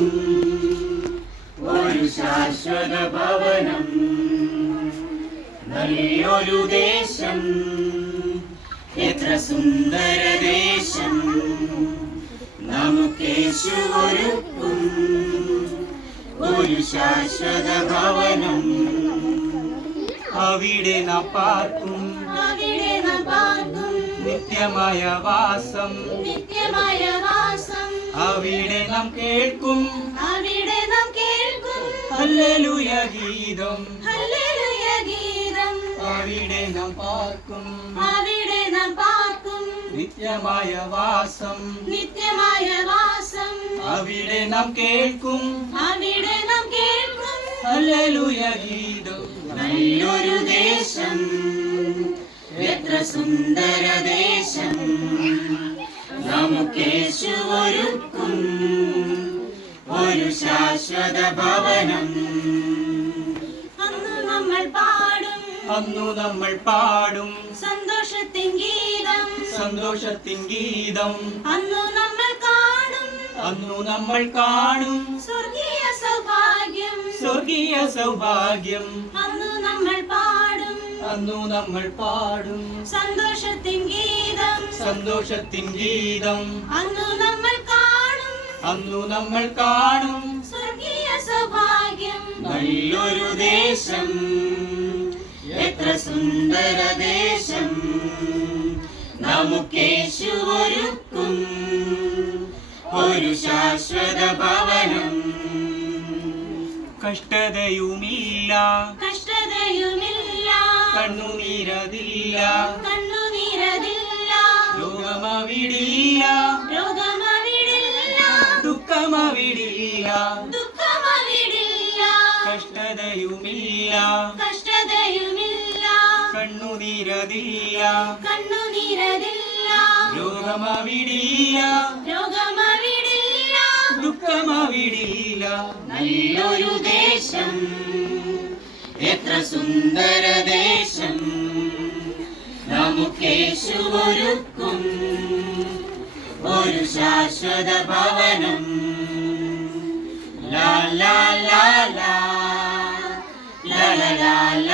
ഒരുക്കും ഒരു ശാശ്വത ഭവനം, നല്ലൊരു ദേശം, എത്ര സുന്ദര ദേശം, നമുക്കേശു ഒരുക്കും ഒരു ശാശ്വത ഭവനം. അവിടെ നാം പാർക്കും നിത്യമായ വാസം, അവിടെ നാം കേൾക്കും ഹല്ലേലൂയ ഗീതം, അവിടെ നാം പാർക്കും നിത്യമായ വാസം, അവിടെ നാം കേൾക്കും ഹല്ലേലൂയ ഗീതം. നല്ലൊരു ദേശം, എത്ര സുന്ദര ദേശം, നമുക്കേശു ഒരുക്കും ഒരു ശാശ്വത ഭവനം. അന്നു നമ്മൾ പാടും സന്തോഷത്തിൻ ഗീതം, അന്നു നമ്മൾ കാണും സ്വർഗീയ സൗഭാഗ്യം. അന്നു നമ്മൾ പാടും സന്തോഷത്തിൻ ഗീതം, അന്നു നമ്മൾ കാണും സ്വർഗീയ സൗഭാഗ്യം. നല്ലൊരു ദേശം, എത്ര സുന്ദര ദേശം, നമുക്കേശു ഒരുക്കും ഒരു ശാശ്വത ഭവനം. കഷ്ടതയുമില്ല, കണ്ണുനീരതില്ല, രോഗമവിടില്ല, ദുഃഖമവിടില്ല. കഷ്ടതയുമില്ല, കണ്ണുനീരതില്ല, രോഗമവിടില്ല, ദുഃഖമവിടില്ല. നല്ലൊരു ദേശം, എത്ര സുന്ദര ദേശം, നമുക്കേശു ഒരുക്കും ഒരു ശാശ്വത ഭവനം. ലാ ലാ ലാ ലാ ലാ ലാ ലാ